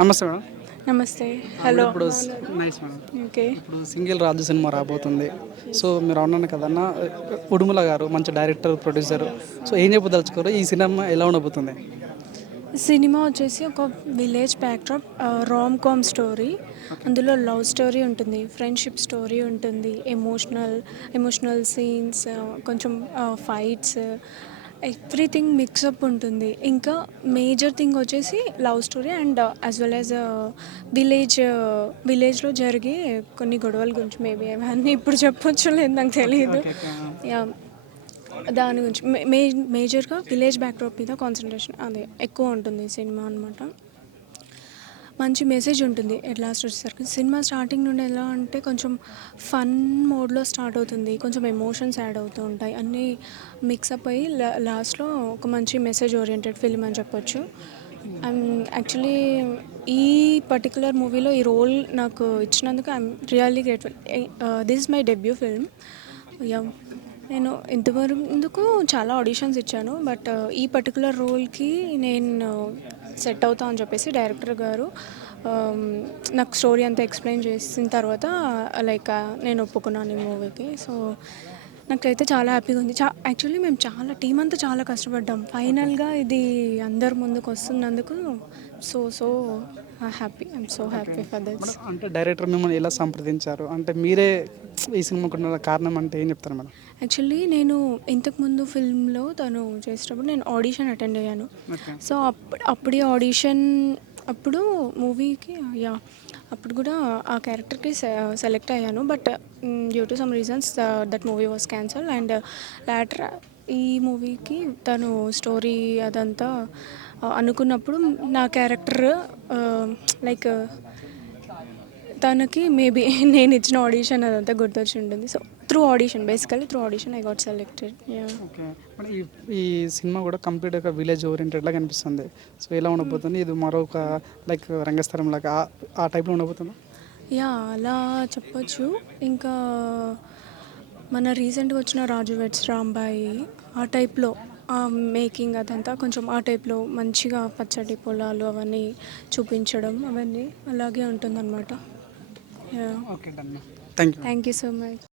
నమస్తే మేడం. నమస్తే. హలో. ఇప్పుడు నైస్ మేడం. ఓకే. ఇప్పుడు సింగిల్ రాజు సినిమా రాబోతుంది. సో మీరు అన్నాను కదన్న, ఉడుమల గారు మంచి డైరెక్టర్, ప్రొడ్యూసర్. సో ఏం చెప్పదలుచుకోరు, ఈ సినిమా ఎలా ఉండబోతుంది? సినిమా వచ్చేసి ఒక village backdrop, rom com story. అందులో లవ్ స్టోరీ ఉంటుంది, ఫ్రెండ్షిప్ స్టోరీ ఉంటుంది, ఎమోషనల్ సీన్స్, కొంచెం ఫైట్స్, ఎవ్రీథింగ్ మిక్సప్ ఉంటుంది. ఇంకా మేజర్ థింగ్ వచ్చేసి love story and as well as విలేజ్లో జరిగే కొన్ని గొడవల గురించి. మేబీ అవన్నీ ఇప్పుడు చెప్పొచ్చు లేదు నాకు తెలియదు. ఓకే. యా, దాని గురించి మేజర్గా విలేజ్ బ్యాక్డ్రాప్ మీద కాన్సన్ట్రేషన్ అదే ఎక్కువ ఉంటుంది సినిమా అనమాట. మంచి మెసేజ్ ఉంటుంది ఎట్ లాస్ట్ వచ్చేసరికి. సినిమా స్టార్టింగ్ నుండి ఎలా అంటే కొంచెం ఫన్ మోడ్లో స్టార్ట్ అవుతుంది, కొంచెం ఎమోషన్స్ యాడ్ అవుతూ ఉంటాయి, అన్నీ మిక్సప్ అయ్యి లాస్ట్లో ఒక మంచి మెసేజ్ ఓరియంటెడ్ ఫిల్మ్ అని చెప్పొచ్చు. అండ్ యాక్చువల్లీ ఈ పర్టికులర్ మూవీలో ఈ రోల్ నాకు ఇచ్చినందుకు I'm really grateful. This is my debut film. Yeah, నేను ఇంతవరకు చాలా ఆడిషన్స్ ఇచ్చాను, బట్ ఈ పర్టికులర్ రోల్కి నేను సెట్ అవుతా అని చెప్పేసి డైరెక్టర్ గారు నాకు స్టోరీ అంతా ఎక్స్ప్లెయిన్ చేసిన తర్వాత లైక్ నేను ఒప్పుకున్నాను ఈ మూవీకి. సో నాకైతే చాలా హ్యాపీగా ఉంది. యాక్చువల్లీ మేము చాలా టీం అంతా చాలా కష్టపడ్డాం. ఫైనల్గా ఇది అందరి ముందుకు వస్తున్నందుకు so happy. I'm so happy for this. అంటే డైరెక్టర్ మిమ్మల్ని ఎలా సంప్రదించారు? అంటే మీరే ఈ సినిమాకు ఉన్న కారణం అంటే ఏం చెప్తారు మేడం? యాక్చువల్లీ నేను ఇంతకుముందు ఫిల్మ్లో తను చేసేటప్పుడు నేను ఆడిషన్ అటెండ్ అయ్యాను. ఓకే. సో అప్పుడే ఆడిషన్ అప్పుడు మూవీకి అప్పుడు కూడా ఆ క్యారెక్టర్కి సెలెక్ట్ అయ్యాను. But due to some reasons that movie was cancel. And later ఈ మూవీకి తను స్టోరీ అదంతా అనుకున్నప్పుడు నా క్యారెక్టర్ లైక్ తనకి మేబీ నేను ఇచ్చిన ఆడిషన్ అదంతా గుర్తొచ్చి ఉంటుంది. So through audition I got selected. Okay. మరి ఈ సినిమా కూడా కంప్లీట్గా విలేజ్ ఓరియంటెడ్లా కనిపిస్తుంది. సో ఎలా ఉండబోతుంది? ఇది మరొక లైక్ రంగస్థలం లాగా ఆ టైప్లో ఉండబోతుందా? అలా చెప్పొచ్చు. ఇంకా మన రీసెంట్గా వచ్చిన రాజు వెడ్స్ రాంబాయి ఆ టైప్లో మేకింగ్ అదంతా కొంచెం ఆ టైప్లో మంచిగా పచ్చడి పొలాలు అవన్నీ చూపించడం అవన్నీ అలాగే ఉంటుందన్నమాట. Okay, done. Thank you. Thank you so much.